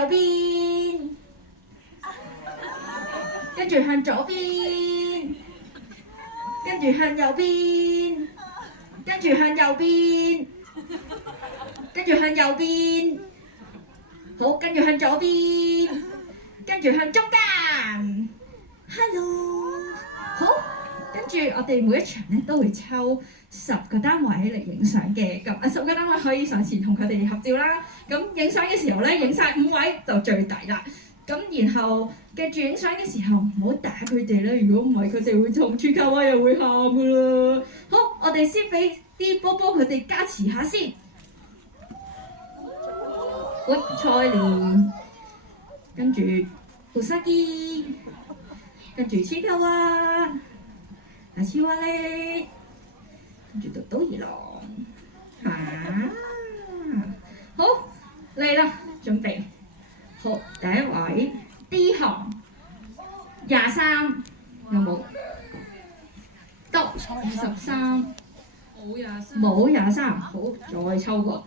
右邊，跟住向左邊，跟住向右邊，跟住向右邊，跟住向右邊，好，跟住向左邊，跟住向中間。Hello， 好，跟住我哋每一場咧都會抽10個單位嚟影相嘅，咁10個單位可以上前同佢哋合照啦。咁影相嘅時候咧，影晒5位就最抵啦。咁然後記住影相嘅時候唔好打佢哋啦，如果唔係佢哋會痛處卡哇又會喊噶啦。好，我哋先俾啲波波佢哋加持下先。喂，菜蓮，跟住胡沙基。跟住千卡哇，阿千哇咧，跟住到島二郎，好嚟啦，準備好第一位 D 行23有冇？得23，冇23，好再抽個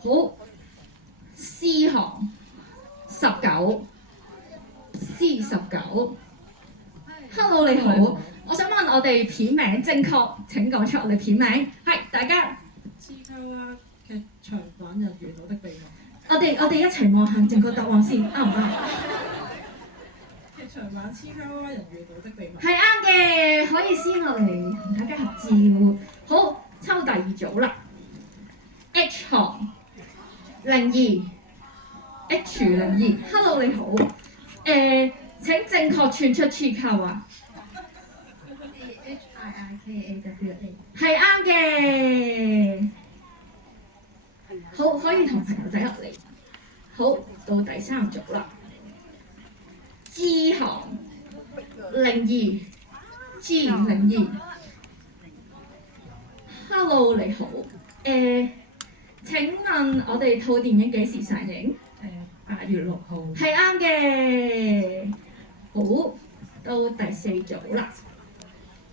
好 C 行19，C 19。Hello 你好，我想問我哋片名正確，請講出我哋片名。係大家。黐鳩啦！劇場版人遇到的秘密。我哋一齊望下正確答案先，啱唔啱？劇場版黐鳩啦！人遇到的秘密。係啱嘅，可以先落嚟同大家合照。好，抽第2組啦。H 行02，H02。Hello 你好，請正確串出黐扣啊！係啱嘅，好，可以同朋友仔入嚟。好，到第3組啦。G 行02，G02。Hello 你好，請問我哋套電影幾時上映？8月6號。係啱嘅。好，到第4組啦。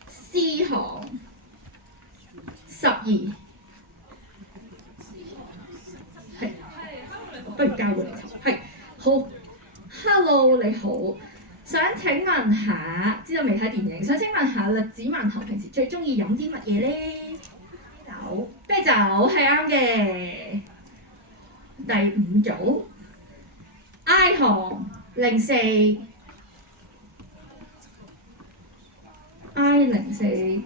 C 行12，係，不如交換嚟抽。係，好 ，Hello 你好，想請問下，知道未睇電影？想請問下栗子饅頭平時最中意飲啲乜嘢咧？啤酒係啱嘅。第5組 I 行04。I04，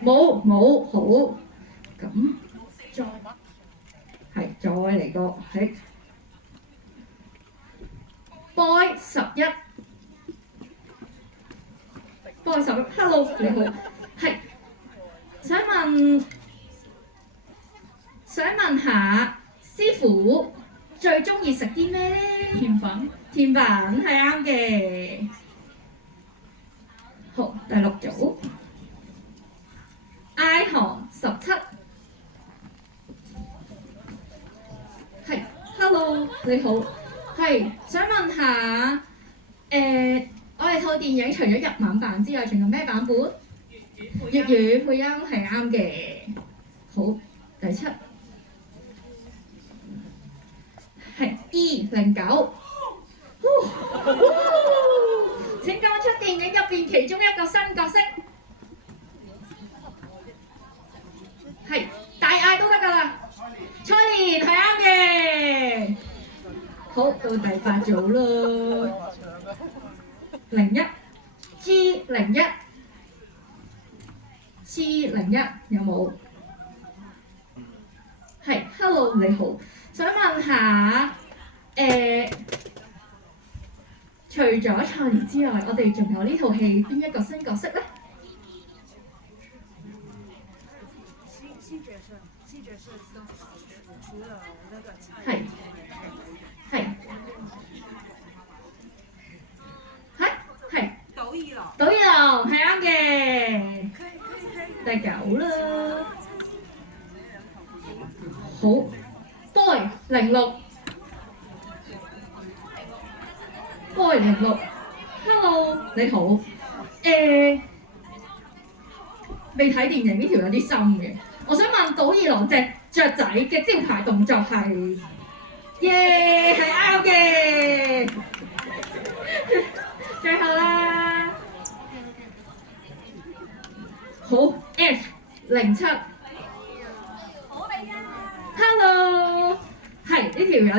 冇，好，咁再嚟個係 Boy 11，Hello 你好，係想問下師傅最中意食啲咩咧？甜品係啱嘅。好，第6組 I 行17，係 ，Hello 你好，係想問下，我哋套電影除咗日文版之外，仲有咩版本？粵語配音係啱嘅。好，第7係 E09。請講出電影入邊其中一個新角色，係大嗌都得㗎啦。蔡蓮係啱嘅。好，到第8組啦。01G01 有冇？係 ，Hello 你好，想問下除咗蔡蓮之外，我哋仲有呢套戲邊一個新角色咧？係賭二郎係啱嘅。第9啦。好 ，Boy 06。Boy 06，Hello 你好，未睇電影呢條有啲深嘅，我想問賭二郎隻雀仔嘅招牌動作係，耶係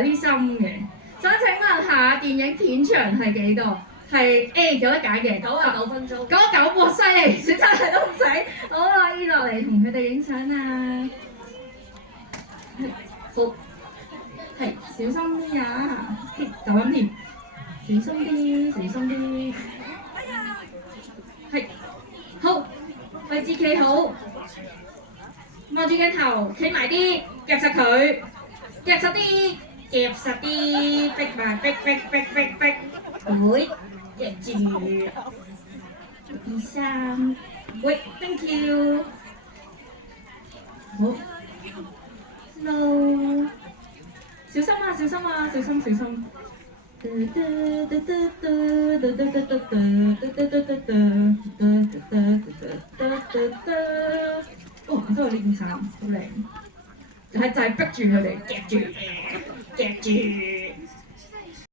啲心嘅。想請問下電影片長係幾多？係 A 有得揀嘅99分鐘。99，哇犀利，選擇題都唔使。好啦，依落嚟同佢哋影相啊。好，係小心啲啊！就咁添，小心啲，小心啲。係，好，位置企好，望住鏡頭，企埋啲，夾實佢，夾實啲，夾實啲，逼埋，逼，會夾住。2、3，喂 ，thank you。好。Hello， 小心啊！小心啊！小心小心。哦，唔得，我呢件衫好靚，就係逼住佢哋，夾住，